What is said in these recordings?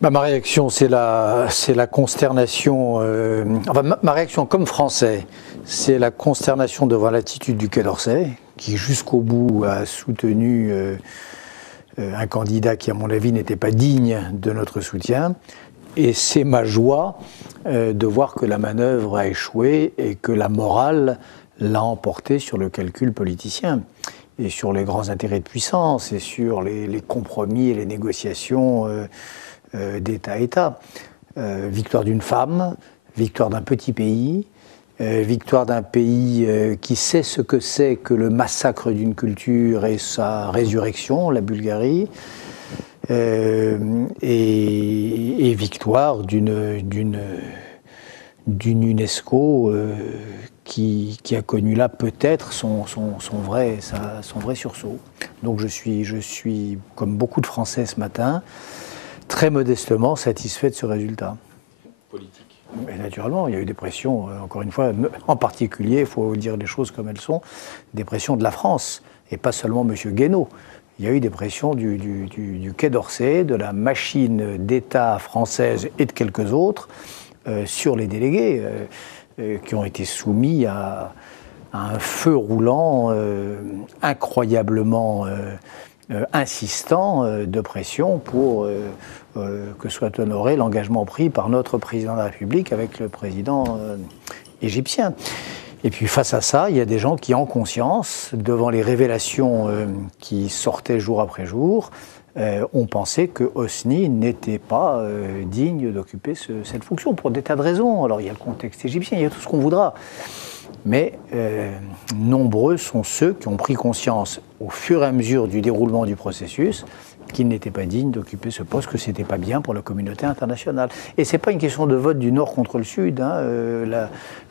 Ma réaction, c'est la consternation. Ma réaction comme Français, c'est la consternation devant l'attitude du Quai d'Orsay, qui jusqu'au bout a soutenu un candidat qui, à mon avis, n'était pas digne de notre soutien. Et c'est ma joie de voir que la manœuvre a échoué et que la morale l'a emporté sur le calcul politicien et sur les grands intérêts de puissance et sur les compromis et les négociations d'État à État. Victoire d'une femme, victoire d'un petit pays, victoire d'un pays qui sait ce que c'est que le massacre d'une culture et sa résurrection, la Bulgarie, et victoire d'une UNESCO qui a connu là peut-être son vrai sursaut. Donc je suis, comme beaucoup de Français ce matin, très modestement satisfait de ce résultat. Politique. Mais naturellement, il y a eu des pressions, encore une fois, en particulier, il faut dire les choses comme elles sont, des pressions de la France, et pas seulement M. Guénaud. Il y a eu des pressions du Quai d'Orsay, de la machine d'État française et de quelques autres sur les délégués qui ont été soumis à un feu roulant incroyablement insistant de pression pour que soit honoré l'engagement pris par notre président de la République avec le président égyptien. Et puis face à ça, il y a des gens qui, en conscience, devant les révélations qui sortaient jour après jour, ont pensé que Hosni n'était pas digne d'occuper cette fonction pour des tas de raisons. Alors il y a le contexte égyptien, il y a tout ce qu'on voudra. Mais nombreux sont ceux qui ont pris conscience, au fur et à mesure du déroulement du processus, qu'il n'était pas digne d'occuper ce poste, que ce n'était pas bien pour la communauté internationale. Et ce n'est pas une question de vote du Nord contre le Sud.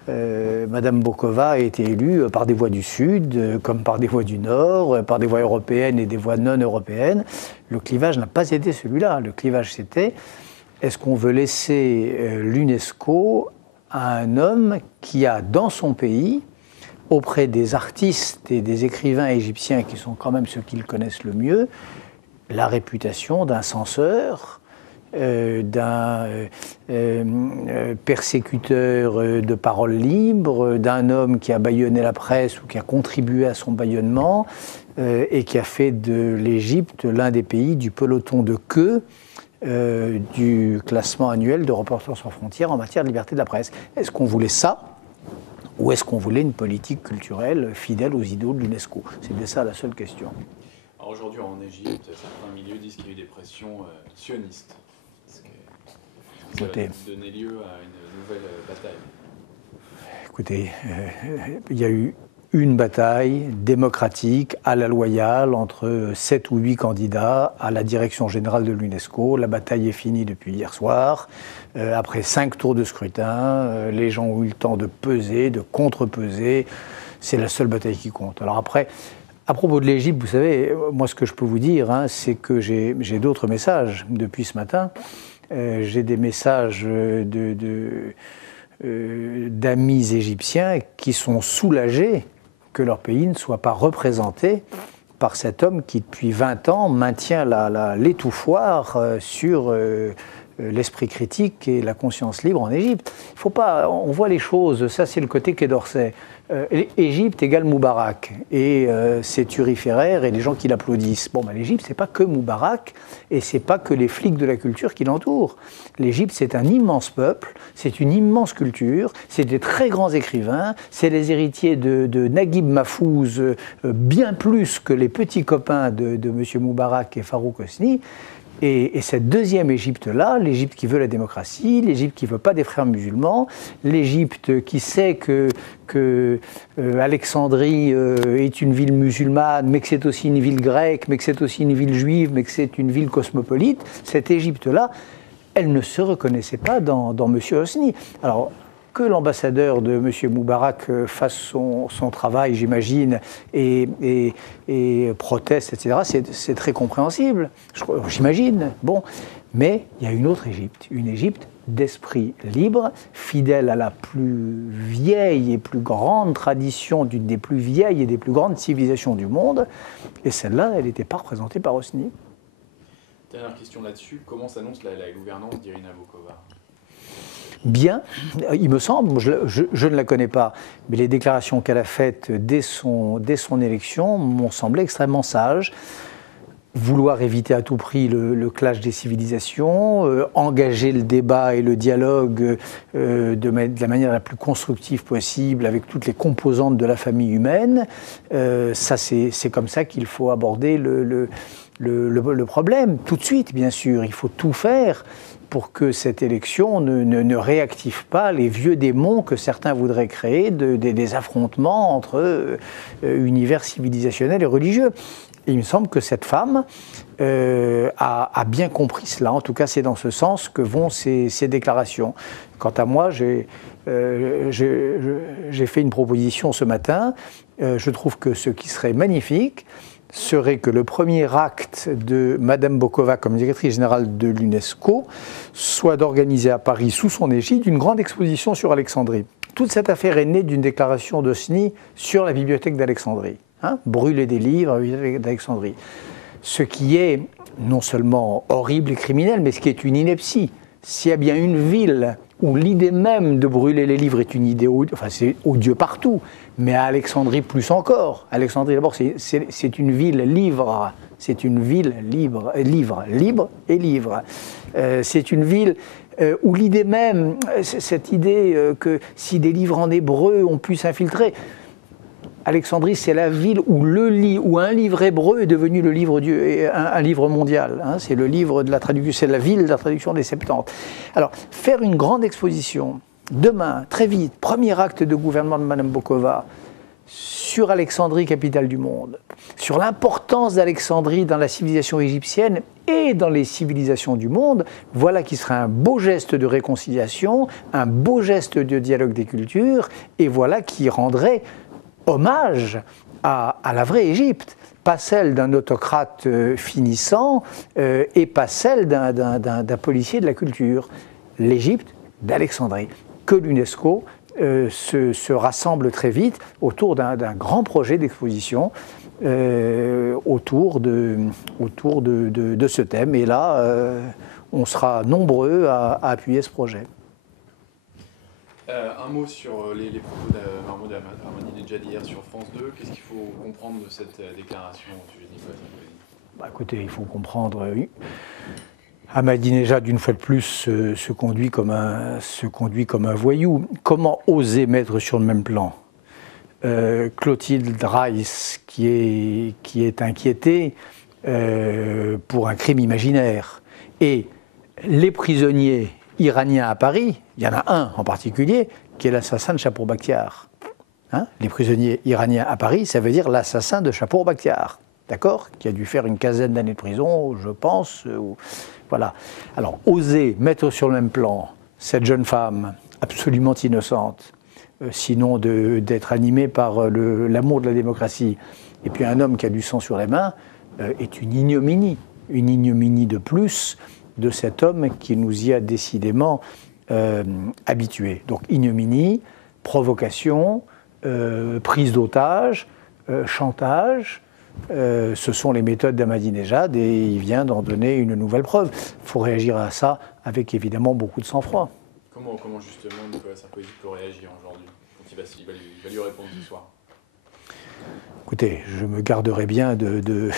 Madame Bokova a été élue par des voix du Sud, comme par des voix du Nord, par des voix européennes et des voix non européennes. Le clivage n'a pas été celui-là. Le clivage, c'était, est-ce qu'on veut laisser l'UNESCO à un homme qui a, dans son pays, auprès des artistes et des écrivains égyptiens, qui sont quand même ceux qui le connaissent le mieux, la réputation d'un censeur, d'un persécuteur de parole libre, d'un homme qui a bâillonné la presse ou qui a contribué à son bâillonnement et qui a fait de l'Égypte l'un des pays du peloton de queue du classement annuel de Reporters sans frontières en matière de liberté de la presse. Est-ce qu'on voulait ça ou est-ce qu'on voulait une politique culturelle fidèle aux idéaux de l'UNESCO? C'était ça la seule question. Alors aujourd'hui en Égypte, certains milieux disent qu'il y a eu des pressions sionistes. Est-ce que ça va donner lieu à une nouvelle bataille? Écoutez, il y a eu une bataille démocratique à la loyale entre 7 ou 8 candidats à la direction générale de l'UNESCO. La bataille est finie depuis hier soir. Après 5 tours de scrutin, les gens ont eu le temps de peser, de contre-peser. C'est la seule bataille qui compte. Alors après, à propos de l'Égypte, vous savez, moi ce que je peux vous dire, c'est que j'ai d'autres messages depuis ce matin. J'ai des messages d'amis égyptiens qui sont soulagés que leur pays ne soit pas représenté par cet homme qui, depuis 20 ans, maintient l'étouffoir sur l'esprit critique et la conscience libre en Égypte. Il faut pas, on voit les choses, ça c'est le côté Quai d'Orsay. Égypte égale Moubarak, et c'est turiféraire et les gens qui l'applaudissent. Bon, l'Égypte, c'est pas que Moubarak, et c'est pas que les flics de la culture qui l'entourent. L'Égypte, c'est un immense peuple, c'est une immense culture, c'est des très grands écrivains, c'est les héritiers de Naguib Mahfouz, bien plus que les petits copains de M. Moubarak et Farouk Hosni. Et cette deuxième Égypte-là, l'Égypte qui veut la démocratie, l'Égypte qui ne veut pas des frères musulmans, l'Égypte qui sait que Alexandrie est une ville musulmane, mais que c'est aussi une ville grecque, mais que c'est aussi une ville juive, mais que c'est une ville cosmopolite, cette Égypte-là, elle ne se reconnaissait pas dans M. Hosni. Alors, que l'ambassadeur de M. Moubarak fasse son travail, j'imagine, et proteste, etc., c'est très compréhensible, j'imagine. Bon, mais il y a une autre Égypte, une Égypte d'esprit libre, fidèle à la plus vieille et plus grande tradition d'une des plus vieilles et des plus grandes civilisations du monde, et celle-là, elle n'était pas représentée par Hosni. Dernière question là-dessus, comment s'annonce la gouvernance d'Irina Bokova? Bien, il me semble, je ne la connais pas, mais les déclarations qu'elle a faites dès son élection m'ont semblé extrêmement sages. Vouloir éviter à tout prix le clash des civilisations, engager le débat et le dialogue de la manière la plus constructive possible avec toutes les composantes de la famille humaine, ça c'est comme ça qu'il faut aborder le problème. Tout de suite, bien sûr, il faut tout faire pour que cette élection ne réactive pas les vieux démons que certains voudraient créer, des affrontements entre univers civilisationnels et religieux. Et il me semble que cette femme a bien compris cela. En tout cas, c'est dans ce sens que vont ces déclarations. Quant à moi, j'ai fait une proposition ce matin. Je trouve que ce qui serait magnifique serait que le premier acte de Madame Bokova comme directrice générale de l'UNESCO soit d'organiser à Paris, sous son égide, une grande exposition sur Alexandrie. Toute cette affaire est née d'une déclaration d'Osny sur la bibliothèque d'Alexandrie. Brûler des livres à la bibliothèque d'Alexandrie. Ce qui est non seulement horrible et criminel, mais ce qui est une ineptie. S'il y a bien une ville où l'idée même de brûler les livres est une idée, enfin c'est odieux partout, mais à Alexandrie plus encore. Alexandrie d'abord c'est une ville livre, c'est une ville libre et livre. C'est une ville où l'idée même, cette idée que si des livres en hébreu ont pu s'infiltrer, Alexandrie, c'est la ville où un livre hébreu est devenu le livre un livre mondial. C'est le livre de la traduction, c'est la ville de la traduction des Septante. Alors, faire une grande exposition demain, très vite, premier acte de gouvernement de Madame Bokova, sur Alexandrie, capitale du monde, sur l'importance d'Alexandrie dans la civilisation égyptienne et dans les civilisations du monde, voilà qui sera un beau geste de réconciliation, un beau geste de dialogue des cultures, et voilà qui rendrait hommage à la vraie Égypte, pas celle d'un autocrate finissant et pas celle d'un policier de la culture. L'Égypte d'Alexandrie, que l'UNESCO se rassemble très vite autour d'un grand projet d'exposition autour de ce thème. Et là, on sera nombreux à appuyer ce projet. Un mot sur les propos d'Ahmoud Ahmadinejad hier sur France 2. Qu'est-ce qu'il faut comprendre de cette déclaration au sujet de Nicolas Sarkozy? Écoutez, il faut comprendre. Ahmadinejad, une fois de plus, se conduit comme un voyou. Comment oser mettre sur le même plan Clotilde Reiss, qui est inquiétée pour un crime imaginaire, et les prisonniers iraniens à Paris, il y en a un en particulier, qui est l'assassin de Chapour Bakhtiar. Les prisonniers iraniens à Paris, ça veut dire l'assassin de Chapour Bakhtiar, d'accord, qui a dû faire une quinzaine d'années de prison, je pense. Voilà. Alors, oser mettre sur le même plan cette jeune femme absolument innocente, sinon d'être animée par l'amour de la démocratie, et puis un homme qui a du sang sur les mains, est une ignominie de plus de cet homme qui nous y a décidément habitués. Donc ignominie, provocation, prise d'otage, chantage, ce sont les méthodes d'Ahmadinejad et il vient d'en donner une nouvelle preuve. Il faut réagir à ça avec évidemment beaucoup de sang-froid. Comment justement Nicolas Sarkozy peut réagir aujourd'hui quand il va lui répondre ce soir? Écoutez, je me garderai bien de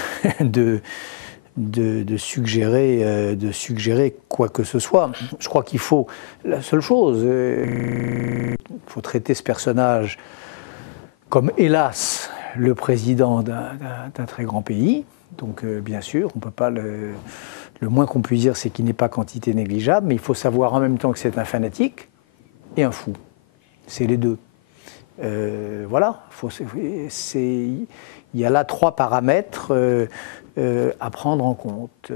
suggérer quoi que ce soit. Je crois qu'il faut, la seule chose, il faut traiter ce personnage comme, hélas, le président d'un très grand pays. Donc, bien sûr, on peut pas le moins qu'on puisse dire, c'est qu'il n'est pas quantité négligeable, mais il faut savoir en même temps que c'est un fanatique et un fou. C'est les deux. Voilà. Il y a là 3 paramètres à prendre en compte.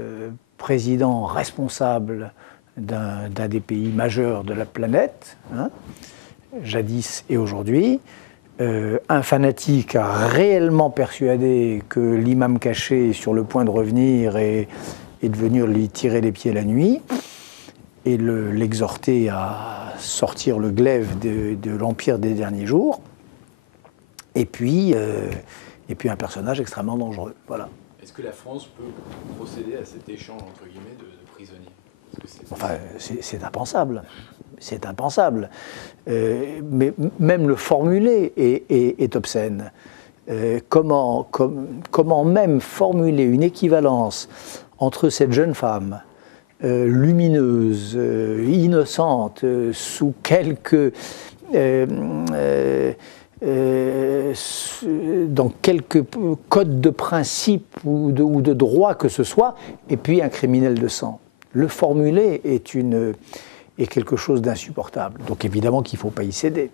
Président responsable d'un des pays majeurs de la planète, jadis et aujourd'hui. Un fanatique réellement persuadé que l'imam caché est sur le point de revenir et de venir lui tirer les pieds la nuit et l'exhorter à sortir le glaive de l'empire des derniers jours. Et puis un personnage extrêmement dangereux. Voilà. Est-ce que la France peut procéder à cet échange, entre guillemets, de prisonniers? Enfin, c'est impensable. C'est impensable. Mais même le formuler est obscène. Comment même formuler une équivalence entre cette jeune femme lumineuse, innocente, sous quelques... dans quelques codes de principe ou de droit que ce soit, et puis un criminel de sang. Le formuler est quelque chose d'insupportable. Donc évidemment qu'il ne faut pas y céder.